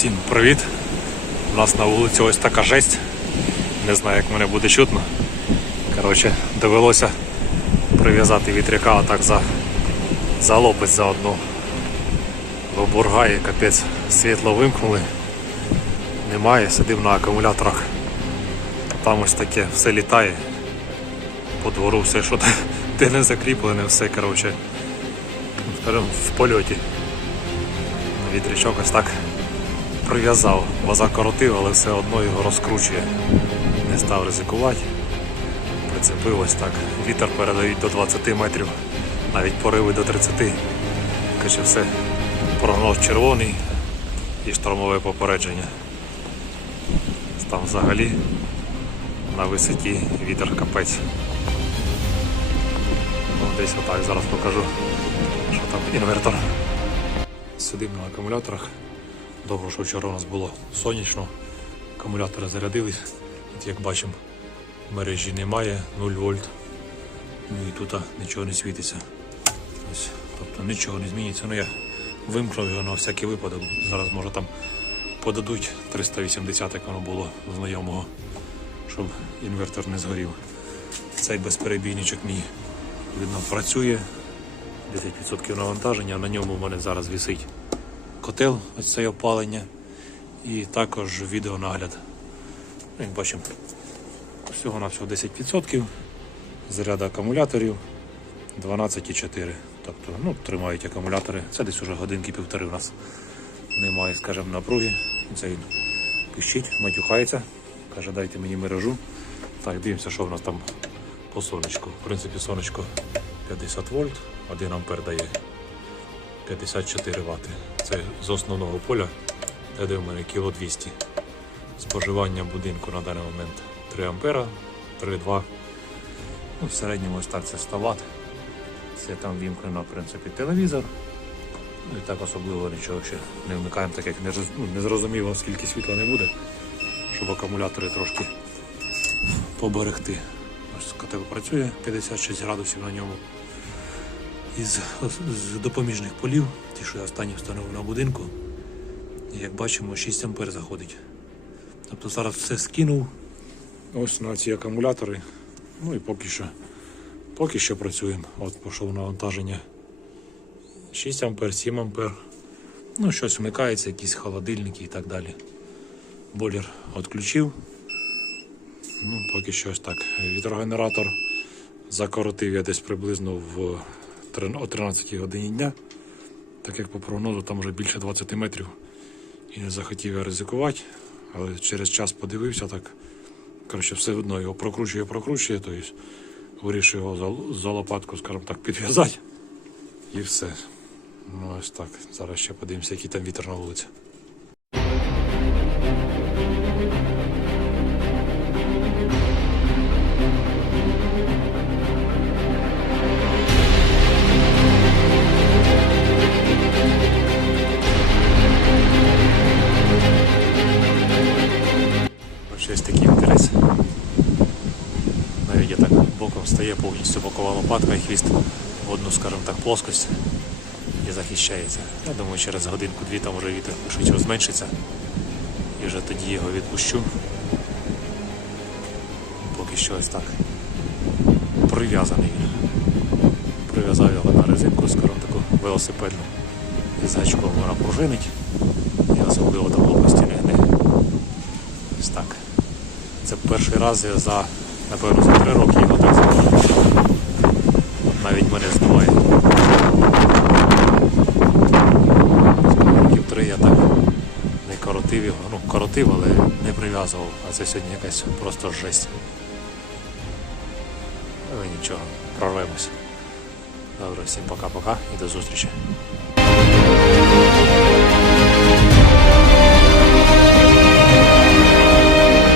Всім привіт! У нас на вулиці ось така жесть. Не знаю, як мене буде чутно. Коротше, довелося прив'язати вітряка отак за, за лопець заодно. Бо бургає, капець, світло вимкнули. Немає, сидив на акумуляторах. Там ось таке все літає. По двору все, що де не закріплене, все коротше. В польоті. Вітрячок ось так прив'язав, бо закоротив, але все одно його розкручує. Не став ризикувати. Прицепив ось так. Вітер передають до 20 метрів, навіть пориви до 30. Каже, все. Прогноз червоний і штормове попередження. Там взагалі на висоті вітер капець. Ну, десь отак зараз покажу, що там інвертор. Сидимо на акумуляторах. Добре, що вчора у нас було сонячно. Акумулятори зарядились. От як бачимо, мережі немає, 0 вольт. Ну і тут нічого не світиться. Ось, тобто нічого не зміниться. Ну я вимкнув його на всякий випадок. Зараз може там подадуть 380, як воно було знайомого, щоб інвертор не згорів. Цей безперебійничок мій видно працює. 10% навантаження, на ньому в мене зараз висить котел, ось це опалення, і також відеонагляд. Ну, Як бачимо, всього на всього 10%, заряд акумуляторів 12,4. Тобто ну, тримають акумулятори. Це десь уже годинки півтори у нас немає, скажімо, напруги. Це він пищить, матюхається, каже, дайте мені мережу. Так, дивимося, що в нас там по сонечку. В принципі, сонечко 50 вольт, 1 ампер дає 54 Вт. Це з основного поля, де де в мене кіло 200. Споживання будинку на даний момент 3 ампера, 3,2. Ну, в середньому це 100 Вт. Це там вімкнено, в принципі, телевізор. Ну і так особливо нічого ще не вмикаємо, так як не, ну, не зрозуміло, скільки світла не буде, щоб акумулятори трошки поберегти. Ось котел працює 56 градусів на ньому. Із допоміжних полів, ті, що я останні встановив на будинку, як бачимо, 6 ампер заходить. Тобто зараз все скинув ось на ці акумулятори. Ну і поки що, поки що працюємо. От пішов навантаження 6 ампер, 7 ампер. Ну, щось вмикається, якісь холодильники і так далі. Бойлер відключив. Ну, поки що ось так. Вітрогенератор закоротив я десь приблизно в о 13 годині дня. Так як по прогнозу там вже більше 20 метрів. І не захотів я ризикувати, але через час подивився так. Коротше, все одно його прокручує, прокручує, тобто вирішив його за, за лопатку, скажімо так, підв'язати. І все. Ну ось так. Зараз ще подивимося, який там вітер на вулиці. Такий. Навіть я так боком стає повністю бокова лопатка і хвіст в одну, скажімо так, плоскость і захищається. Я думаю, через годинку-дві там вже вітер швидше зменшиться. І вже тоді його відпущу. Поки що ось так. Прив'язаний. Прив'язав його на резинку, скажімо таку велосипедну. І з гачком вона пружинить. І особливо там лопасті не гне. Ось так. Це перший раз я за, напевно, за три роки його так зробив. Навіть мене здуває. Років три я так не коротив його. Ну, коротив, але не прив'язував. А це сьогодні якась просто жесть. Але нічого, прорвемось. Добре, всім пока-пока і до зустрічі.